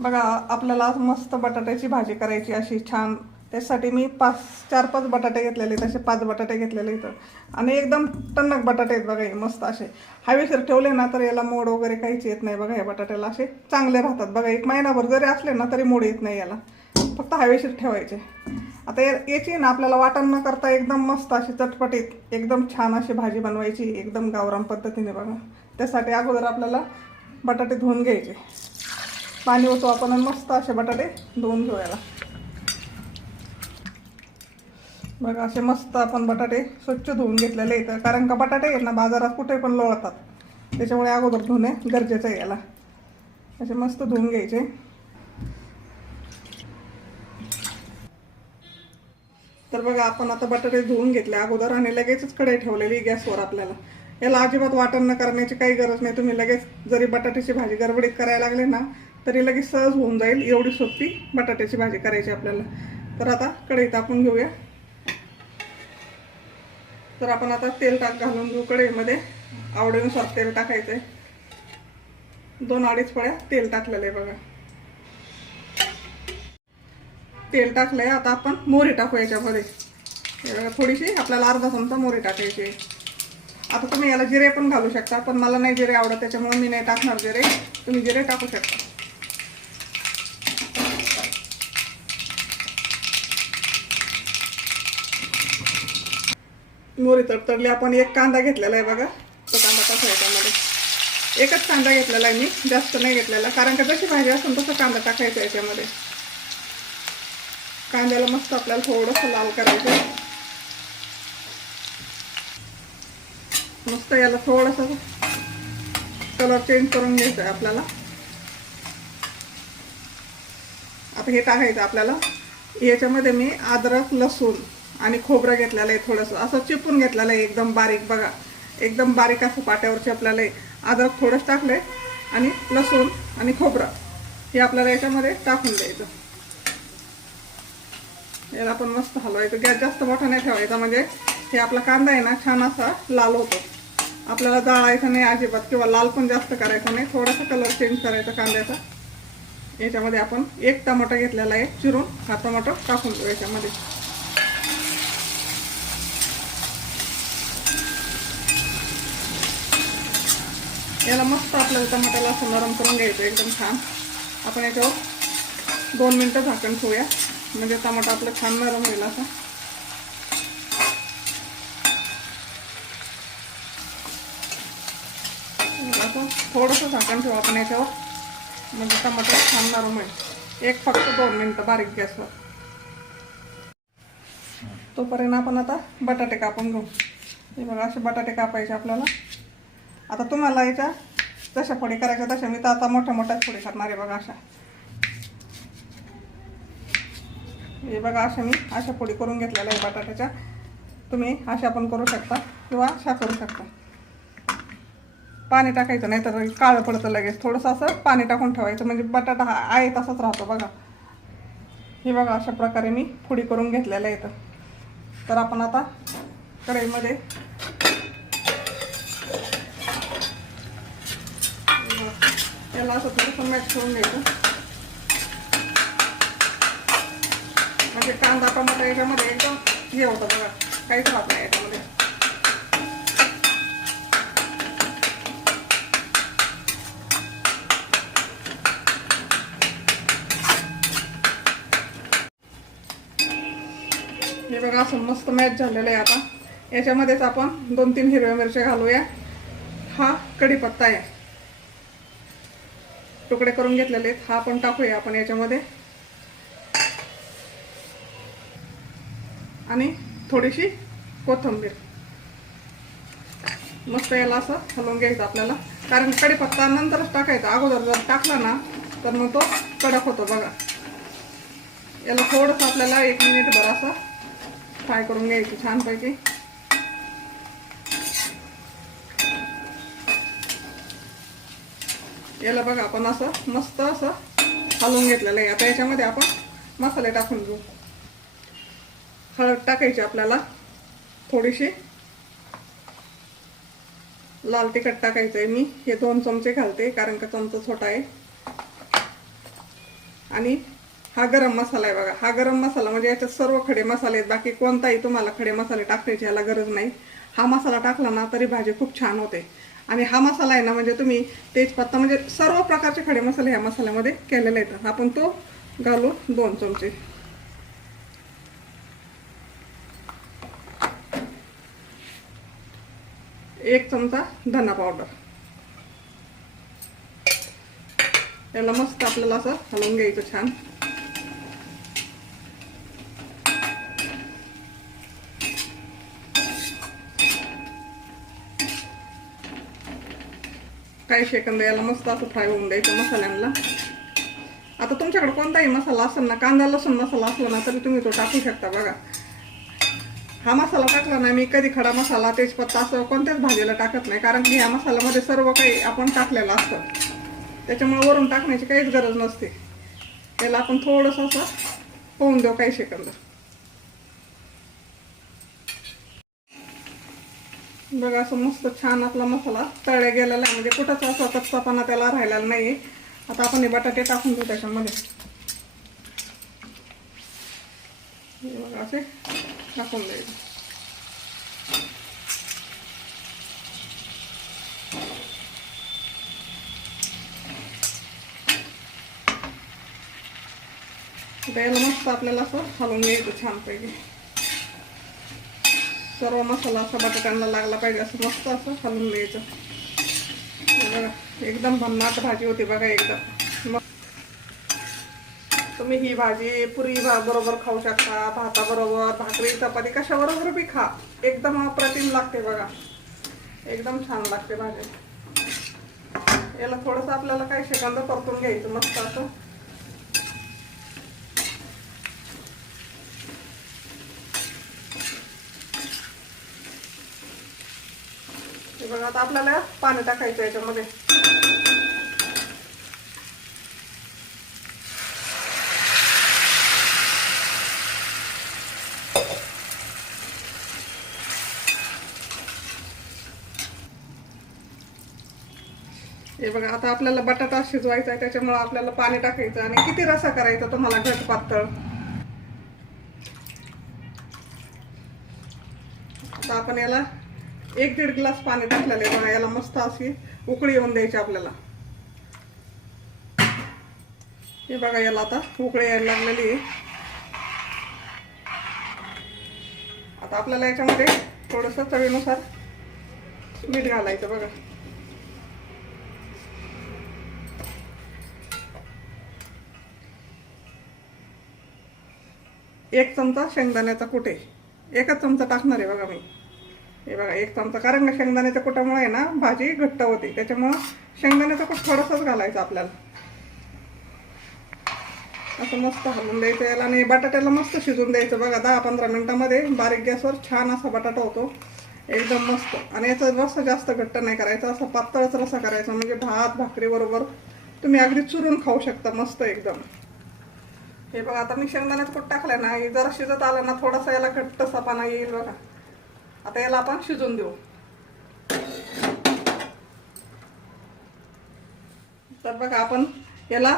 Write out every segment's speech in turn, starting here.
बघा आपल्याला आज मस्त बटाट्याची भाजी करायची अशी छान. त्यासाठी मी 4-5 बटाटे घेतलेले, तसे 5 बटाटे घेतलेले इथं. आणि एकदम टणक बटाटे आहेत बघा, हे मस्त असे हवेशीर ठेवले ना तर याला मोड वगैरे काहीच येत नाही बघा. या बटाट्याला असे चांगले राहतात बघा, 1 महिनाभर जरी असले ना तरी मोड येत नाही याला, फक्त हवेशीर ठेवायचे. आता याची ना आपल्याला वाटण न करता एकदम मस्त अशी चटपटीत एकदम छान अशी भाजी बनवायची, एकदम गावरान पद्धतीने बघा. त्यासाठी अगोदर आपल्याला बटाटे धुवून घ्यायचे, पाणी होतो आपण मस्त असे बटाटे धुवून घेऊयाला. बघा असे मस्त आपण बटाटे स्वच्छ धुवून घेतलेले आहेत, कारण का बटाटे आहेत ना बाजारात कुठे पण लोळतात, त्याच्यामुळे अगोदर धुणे गरजेचं आहे याला. असे मस्त धुवून घ्यायचे. तर बघा आपण आता बटाटे धुवून घेतले अगोदर आणि लगेचच कढई ठेवलेली गॅसवर. आपल्याला याला अजिबात वाटण न करण्याची काही गरज नाही. तुम्ही लगेच जरी बटाट्याची भाजी गडबडीत करायला लागले ना तरी लगेच सहज होऊन जाईल, एवढी सोपी बटाट्याची भाजी करायची आपल्याला. तर आता कढई तापून घेऊया. तर आपण आता तेल घालून घेऊ कढईमध्ये. आवडीनुसार तेल टाकायचं आहे. 2-2.5 पळ्या तेल टाकलेलं आहे बघा. तेल टाकलंय, आता आपण मोहरी टाकू याच्यामध्ये. थोडीशी आपल्याला अर्धा चमचा मोहरी टाकायची आहे. आता तुम्ही याला जिरे पण घालू शकता, पण मला नाही जिरे आवडत त्याच्यामुळे मी नाही टाकणार जिरे. तुम्ही जिरे टाकू शकता. मोहरी तडतडली, आपण 1 कांदा घेतलेला आहे बघा, तो कांदा टाकायचा याच्यामध्ये. एकच कांदा घेतलेला आहे मी, जास्त नाही घेतलेला, कारण का जशी भाजी असेल तसं कांदा टाकायचा याच्यामध्ये. कांद्याला मस्त आपल्याला थोडंसं लाल करायचं. मस्त याला थोडंसं कलर चेंज करून घ्यायचं आहे आपल्याला. आता हे टाकायचं आपल्याला. याच्यामध्ये मी अद्रक, लसूण आणि खोबरं घेतलेलं आहे, थोडंसं असं चिपून घेतलेलं आहे एकदम बारीक बघा, एकदम बारीक असं पाट्यावरची आपल्याला. अद्रक थोडंच टाकलंय आणि लसूण आणि खोबरं हे आपल्याला याच्यामध्ये टाकून द्यायचं. याला आपण मस्त हलवायचं. गॅस जास्त मोठा नाही ठेवायचा, म्हणजे हे आपला कांदा आहे ना छान असा लाल होतो. आपल्याला जाळायचं नाही अजिबात, किंवा लाल पण जास्त करायचं नाही, थोडासा कलर चेंज करायचा कांद्याचा. याच्यामध्ये आपण 1 टमाटर घेतलेला आहे चिरून, हा टमाटर टाकून देऊ याच्यामध्ये. याला मस्त आपल्याला टमाट्याला असं नरम करून घ्यायचं एकदम छान. आपण याच्यावर 2 मिनिटं झाकण ठेवूया, म्हणजे टमाटा आपलं छान नरम होईल असं. असं थोडंसं झाकण ठेवू आपण याच्यावर, म्हणजे टमाटर छान नरम होईल. फक्त 2 मिनिटं बारीक गॅसवर. तोपर्यंत आपण आता बटाटे कापून घेऊ. हे बघा असे बटाटे कापायचे आपल्याला. आता तुम्हाला याच्या जशा फोडी करायच्या तशा, मी तर आता मोठ्या मोठ्याच फोडी करणार आहे बघा अशा. हे बघा अशा फोडी करून घेतलेल्या आहे बटाट्याच्या. तुम्ही अशा पण करू शकता किंवा अशा करू शकता. पाणी टाकायचं नाही तर काळं पडतं लगेच. थोडंसं असं पाणी टाकून ठेवायचं, म्हणजे बटाटा हा आहे तसाच राहतो बघा. हे बघा अशा प्रकारे मी फोडी करून घेतलेल्या आहेत. तर आपण आता कढईमध्ये याला असं थोडंसं मॅच करून घ्यायचं, म्हणजे कांदा टमाटर याच्यामध्ये एकदम हे होतं बघा, काहीच राहत नाही याच्यामध्ये. हे बघा असं मस्त मॅच झालेलं आहे. आता याच्यामध्येच आपण 2-3 हिरव्या मिरच्या घालूया. हा कढीपत्ता आहे, तुकडे करून घेतलेले आहेत, हा पण टाकूया आपण याच्यामध्ये. आणि थोडीशी कोथिंबीर. मस्त याला असं हलवून घ्यायचं आपल्याला, कारण कढीपत्ता नंतरच टाकायचा. अगोदर जर टाकला ना तर मग तो कडक होतो बघा. याला थोडंसं आपल्याला 1 मिनिटभर असं फ्राय करून घ्यायचं छानपैकी. याला बघा आपण असं मस्त असं हलवून घेतलेलं आहे. आता याच्यामध्ये आपण मसाले टाकून घेऊ. हळद टाकायची आपल्याला थोडीशी. लाल तिखट टाकायचं आहे, मी हे 2 चमचे घालते कारण का चमचा छोटा आहे. आणि हा गरम मसाला आहे बघा. हा गरम मसाला म्हणजे याच्यात सर्व खडे मसाले आहेत, बाकी कोणताही तुम्हाला खडे मसाले टाकायची याला गरज नाही. हा मसाला टाकला ना तरी भाजी खूप छान होते. आणि हा मसाला आहे ना म्हणजे तुम्ही तेजपत्ता म्हणजे सर्व प्रकारचे खडे मसाले ह्या मसाल्यामध्ये केलेले आहेत. आपण तो घालू 2 चमचे. एक चमचा धना पावडर. याला मस्त आपल्याला असं हलवून घ्यायचं छान. काही सेकंद याला मस्त असं फ्राय होऊन द्यायचं मसाल्यांना. आता तुमच्याकडे कोणताही मसाला असेल ना, कांदा लसूण मसाला असला ना तरी तुम्ही तो टाकू शकता बघा. हा मसाला टाकला ना, मी कधी खडा मसाला तेजपत्ता असं कोणत्याच भाजीला टाकत नाही, कारण की ह्या मसाल्यामध्ये सर्व काही आपण टाकलेलं असतं, त्याच्यामुळे वरून टाकण्याची काहीच गरज नसते. याला आपण थोडंसं असं होऊन देऊ काही सेकंद. बघा असं मस्त छान आपला मसाला तळल्या गेलेला आहे, म्हणजे कुठंच असा कच्चापणा त्याला राहिलेला नाही. आता आपण हे बटाटे टाकून देऊ त्याच्यामध्ये. बघा असे टाकून द्यायचे. याला मस्त आपल्याला असं हलवून घ्यायचं छानपैकी. सर्व मसाला असा बटाट्यांना लागला पाहिजे, असं मस्त असं हलवून घ्यायचं. बघा एकदम भन्नाट भाजी होती बघा एकदम. मग तुम्ही ही भाजी पुरी बरोबर खाऊ शकता, भाताबरोबर, भाकरी, चपाती कशाबरोबर बी खा. एकदम अप्रतिम लागते बघा, एकदम छान लागते भाजी. याला थोडंसं आपल्याला काही सेकंद परतून घ्यायचं मस्त असं. बघा आता आपल्याला पाणी टाकायचं याच्यामध्ये. हे बघा आता आपल्याला बटाटा शिजवायचा आहे, त्याच्यामुळे आपल्याला पाणी टाकायचं. आणि किती रस्सा करायचा तुम्हाला, घट पातळ. आता आपण याला 1-1.5 ग्लास पाणी टाकलेलं आहे बघा. याला मस्त अशी उकळी येऊन द्यायची आपल्याला. हे बघा याला आता उकळी यायला लागलेली आहे. आता आपल्याला याच्यामध्ये थोडंसं चवीनुसार मीठ घालायचं बघा. एक चमचा शेंगदाण्याचा कुटे, एकच चमचा टाकणार आहे बघा मी. हे बघा 1 चमचा, कारण का शेंगदाण्याच्या कुटामुळे ना भाजी घट्ट होते, त्याच्यामुळं शेंगदाण्याचं कूट थोडंसंच घालायचं आपल्याला. असं मस्त हलवून द्यायचं याला. आणि बटाट्याला मस्त शिजून द्यायचं बघा. 10-15 मिनिटांमध्ये बारीक गॅसवर छान असा बटाटा होतो एकदम मस्त. आणि याचा रस्सा जास्त घट्ट नाही करायचा, असा पातळच रस्सा करायचा, म्हणजे भात भाकरी बरोबर तुम्ही अगदी चुरून खाऊ शकता मस्त एकदम. हे बघा आता मी शेंगदाण्याचं कूट टाकलं ना, जरा शिजत आलं ना थोडासा याला घट्टसा पाना येईल बघा. आता याला आपण शिजून देऊ. तर बघा आपण याला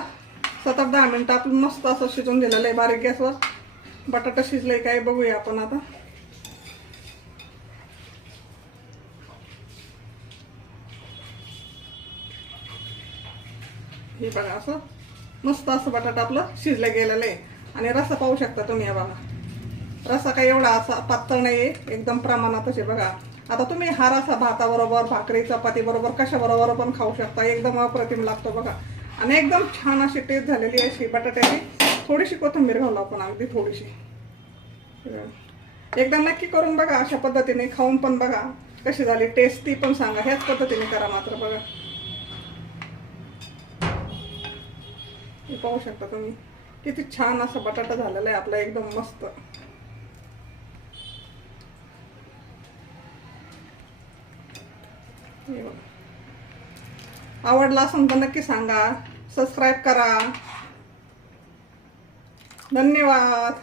7-10 मिनिटं आपण मस्त असं शिजून दिलेलं आहे बारीक गॅसवर. बटाटा शिजलाय काय बघूया आपण आता. हे बघा असं मस्त असं बटाटा आपलं शिजलं गेलेलं आहे. आणि रस्सा पाहू शकता तुम्ही. हे बघा रस्सा काही एवढा असा पातळ नाही आहे, एकदम प्रमाणातच आहे बघा. आता तुम्ही हा रस्सा भाताबरोबर, भाकरी, चपाती बरोबर कशाबरोबर पण खाऊ शकता, एकदम अप्रतिम लागतो बघा. आणि एकदम छान अशी टेस्ट झालेली आहे अशी बटाट्याची. थोडीशी कोथिंबीर घालू आपण, अगदी थोडीशी. एकदा नक्की करून बघा, अशा पद्धतीने खाऊन पण बघा कशी झाली टेस्ट, ती पण सांगा. ह्याच पद्धतीने करा मात्र बघा. हे पाहू शकता तुम्ही किती छान असा बटाटा झालेला आहे आपला, एकदम मस्त. आवडला असेल तर नक्की सांगा, सबस्क्राईब करा. धन्यवाद.